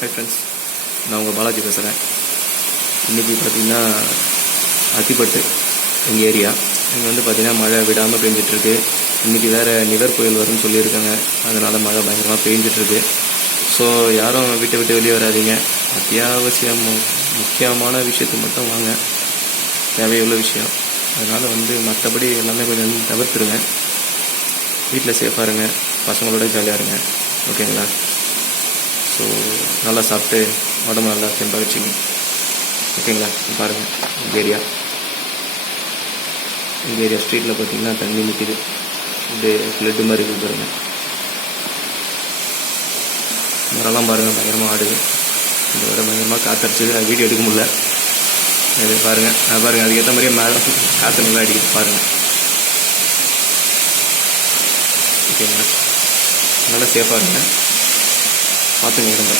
Hi friends, நான் உங்கள் பாலாஜி பேசுகிறேன். இன்றைக்கி பார்த்திங்கன்னா அத்திப்பட்டு எங்கள் ஏரியா இங்கே வந்து பார்த்திங்கன்னா மழை விடாமல் பெஞ்சிட்ருக்கு. இன்றைக்கி வேறு நிவர் புயல் வரும்னு சொல்லியிருக்காங்க. அதனால் மழை பயங்கரமாக பெஞ்சிட்ருக்கு. ஸோ யாரும் வீட்டை விட்டு வெளியே வராதிங்க. அத்தியாவசியம் முக்கியமான விஷயத்துக்கு மட்டும் வாங்க, தேவையுள்ள விஷயம். அதனால் மற்றபடி எல்லாமே கொஞ்சம் தவிர்த்துருங்க. வீட்டில் சேஃபாக இருங்க, பசங்களோட ஜாலியாக இருங்க. ஓகேங்களா? ஸோ நல்லா சாப்பிட்டு உடம்பு நல்லா தெம்பாக வச்சுங்க. ஓகேங்களா? பாருங்கள், எங்கள் ஏரியா ஸ்ட்ரீட்டில் பார்த்திங்கன்னா தண்ணி நிற்கிது. இது ஃப்ளட்டு மாதிரி இருக்குது பாருங்கள். மரம்லாம் பாருங்கள் பயங்கரமாக ஆடுது. இந்த விட பயங்கரமாக காற்றடிச்சது, அது வீடியோ எடுக்க முடியல. இது பாருங்கள், அதுக்கேற்ற மாதிரியே மேலே காற்று நல்லா அடிக்குது பாருங்கள். ஓகேங்களா? நல்லா சேஃபாக இருங்க, பார்த்துங்க இருங்க.